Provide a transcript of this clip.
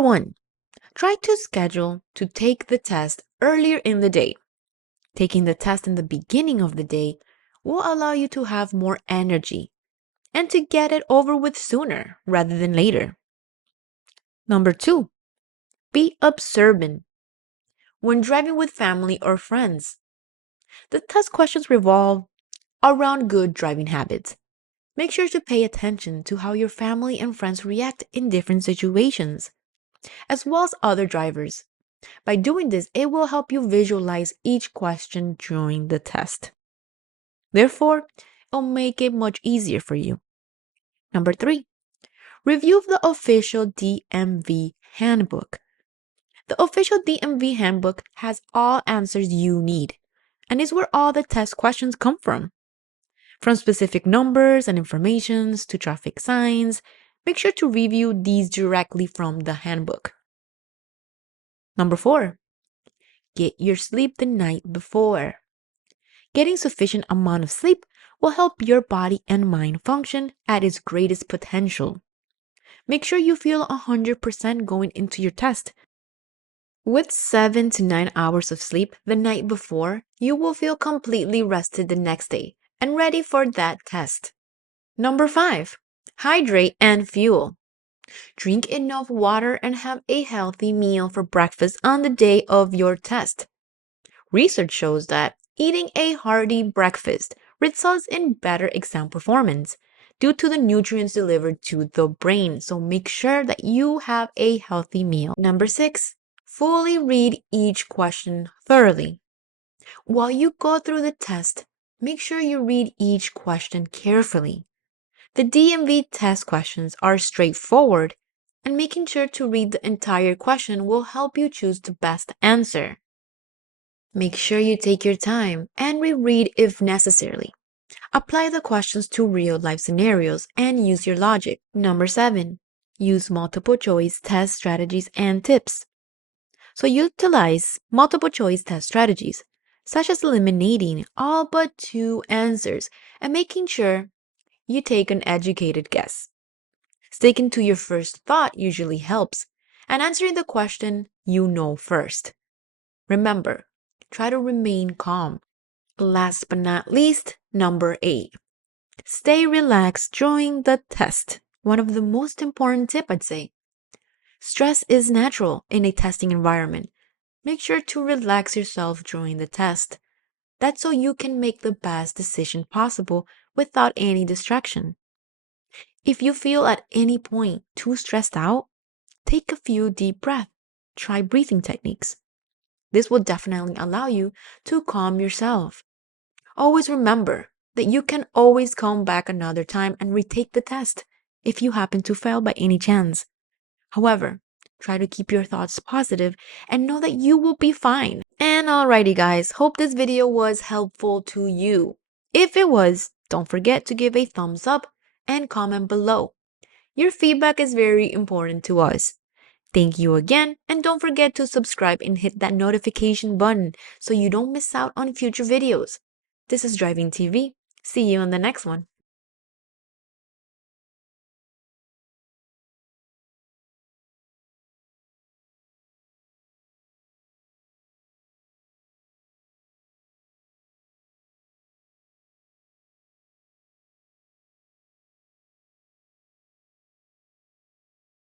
Number 1, try to schedule to take the test earlier in the day. Taking the test in the beginning of the day will allow you to have more energy and to get it over with sooner rather than later. Number 2, be observant. When driving with family or friends, the test questions revolve around good driving habits. Make sure to pay attention to how your family and friends react in different situations, as well as other drivers. By doing this, it will help you visualize each question during the test. Therefore, it'll make it much easier for you. Number 3, review the official DMV handbook. The official DMV handbook has all answers you need and is where all the test questions come from. From specific numbers and informations to traffic signs, make sure to review these directly from the handbook. Number 4, get your sleep the night before. Getting sufficient amount of sleep will help your body and mind function at its greatest potential. Make sure you feel 100% going into your test. With 7 to 9 hours of sleep the night before, you will feel completely rested the next day and ready for that test. Number 5, hydrate and fuel. Drink enough water and have a healthy meal for breakfast on the day of your test. Research shows that eating a hearty breakfast results in better exam performance due to the nutrients delivered to the brain, so make sure that you have a healthy meal. Number 6, fully read each question thoroughly. While you go through the test, make sure you read each question carefully. The DMV test questions are straightforward, and making sure to read the entire question will help you choose the best answer. Make sure you take your time and reread if necessary. Apply the questions to real-life scenarios and use your logic. Number 7, use multiple choice test strategies and tips. So utilize multiple choice test strategies, such as eliminating all but 2 answers and making sure you take an educated guess. Sticking to your first thought usually helps, and answering the question you know first. Remember, try to remain calm. Last but not least, number 8, stay relaxed during the test. One of the most important tips, I'd say. Stress is natural in a testing environment. Make sure to relax yourself during the test. That's so you can make the best decision possible without any distraction. If you feel at any point too stressed out, take a few deep breaths. Try breathing techniques. This will definitely allow you to calm yourself. Always remember that you can always come back another time and retake the test if you happen to fail by any chance. However, try to keep your thoughts positive and know that you will be fine. And alrighty guys, hope this video was helpful to you. If it was, don't forget to give a thumbs up and comment below. Your feedback is very important to us. Thank you again, and don't forget to subscribe and hit that notification button so you don't miss out on future videos. This is Driving TV. See you on the next one.